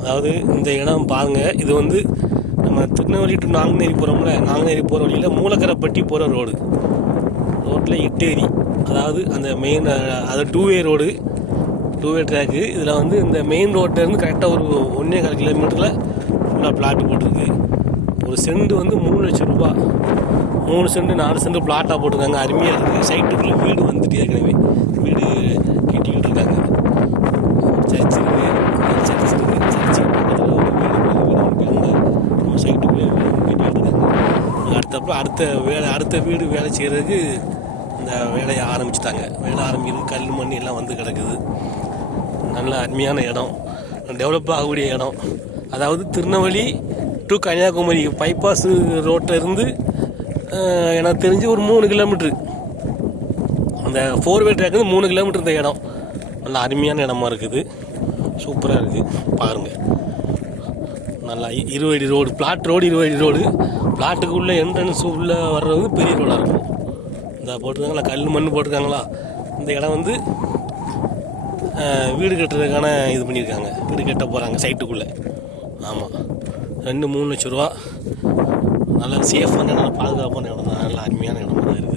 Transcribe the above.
அதாவது இந்த இடம் பாருங்கள் இது வந்து நம்ம திருநெல்வேலி டு நாங்குநேரி போகிறோம்ல நாங்குநேரி போகிற வழியில் மூலக்கரைப்பட்டி போகிற ரோடு. ரோட்டில் இட்டேரி. அதாவது அந்த மெயின் அது டூவே ரோடு டூவே ட்ராக்கு இதில் வந்து இந்த மெயின் ரோட்டிலேருந்து கரெக்டாக ஒரு ஒன்றே கால் கிலோமீட்டரில் ஃபுல்லாக பிளாட்டு போட்டிருக்கு. ஒரு செண்டு வந்து மூணு லட்சம் ரூபா. மூணு செண்டு நாலு செண்டு பிளாட்டாக போட்டிருக்காங்க. அருமையாக இருக்குது. சைட்டுக்குள்ளே வீடு வந்துட்டு ஏற்கனவே வீடு இருக்காங்க அடுத்த வேலை அடுத்த வீடு வேலை செய்கிறதுக்கு இந்த வேலையை ஆரம்பிச்சிட்டாங்க. வேலை ஆரம்பிக்கிறது கல் மண் எல்லாம் வந்து கிடக்குது. நல்ல அருமையான இடம். டெவலப் ஆகக்கூடிய இடம். அதாவது திருநெல்வேலி டு கன்னியாகுமரி பைபாஸ் ரோட்டில் இருந்து எனக்கு தெரிஞ்சு ஒரு மூணு கிலோமீட்ரு அந்த ஃபோர் வே ட்ராக் மூணு கிலோமீட்டர் இந்த இடம். நல்ல அருமையான இடமா இருக்குது. சூப்பராக இருக்குது பாருங்கள் நல்லா இருவடி ரோடு பிளாட் ரோடு இருவடி ரோடு. பிளாட்டுக்குள்ளே என்ட்ரன்ஸ் உள்ளே வர்றது வந்து பெரிய ரோடாக இருக்கும். இந்த போட்டிருக்காங்களா? கல் மண் போட்டிருக்காங்களா? இந்த இடம் வந்து வீடு கட்டுறதுக்கான இது பண்ணியிருக்காங்க. வீடு கட்ட போகிறாங்க சைட்டுக்குள்ளே ஆமாம் ரெண்டு மூணு லட்ச ரூபா. நல்லா சேஃபான இடம் பாதுகாப்பான இடம் தான். நல்ல அருமையான இடமா தான் இருக்குது